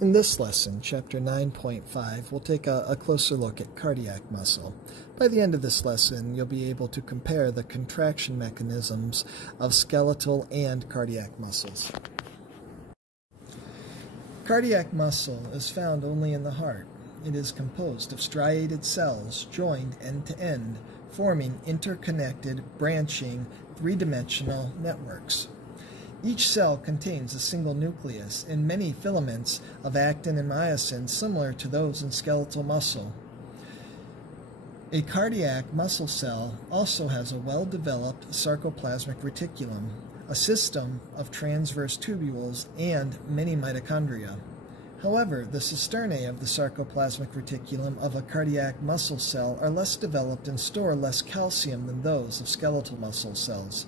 In this lesson, Chapter 9.5, we'll take a closer look at cardiac muscle. By the end of this lesson, you'll be able to compare the contraction mechanisms of skeletal and cardiac muscles. Cardiac muscle is found only in the heart. It is composed of striated cells joined end to end, forming interconnected, branching, three-dimensional networks. Each cell contains a single nucleus and many filaments of actin and myosin similar to those in skeletal muscle. A cardiac muscle cell also has a well-developed sarcoplasmic reticulum, a system of transverse tubules, and many mitochondria. However, the cisternae of the sarcoplasmic reticulum of a cardiac muscle cell are less developed and store less calcium than those of skeletal muscle cells.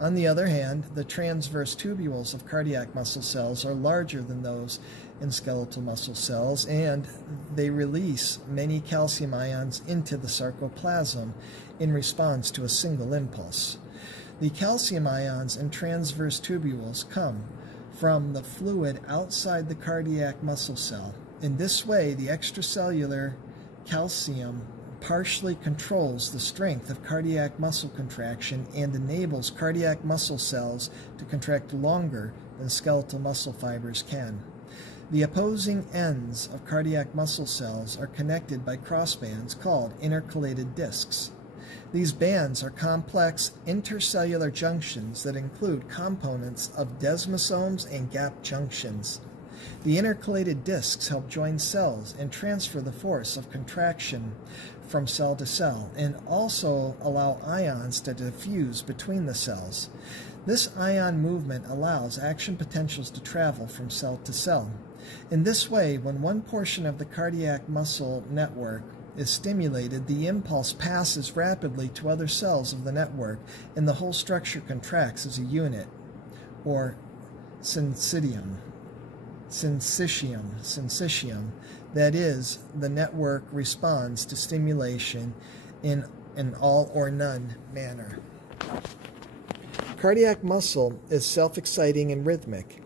On the other hand, the transverse tubules of cardiac muscle cells are larger than those in skeletal muscle cells, and they release many calcium ions into the sarcoplasm in response to a single impulse. The calcium ions in transverse tubules come from the fluid outside the cardiac muscle cell. In this way, the extracellular calcium partially controls the strength of cardiac muscle contraction and enables cardiac muscle cells to contract longer than skeletal muscle fibers can. The opposing ends of cardiac muscle cells are connected by crossbands called intercalated discs. These bands are complex intercellular junctions that include components of desmosomes and gap junctions. The intercalated discs help join cells and transfer the force of contraction from cell to cell, and also allow ions to diffuse between the cells. This ion movement allows action potentials to travel from cell to cell. In this way, when one portion of the cardiac muscle network is stimulated, the impulse passes rapidly to other cells of the network, and the whole structure contracts as a unit, or syncytium. That is, the network responds to stimulation in an all or none manner. Cardiac muscle is self-exciting and rhythmic.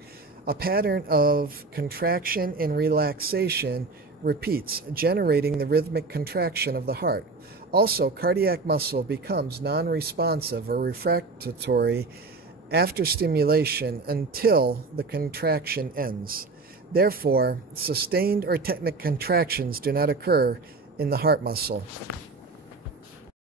A pattern of contraction and relaxation repeats, generating the rhythmic contraction of the heart. Also, cardiac muscle becomes non-responsive or refractory after stimulation until the contraction ends. Therefore, sustained or technic contractions do not occur in the heart muscle.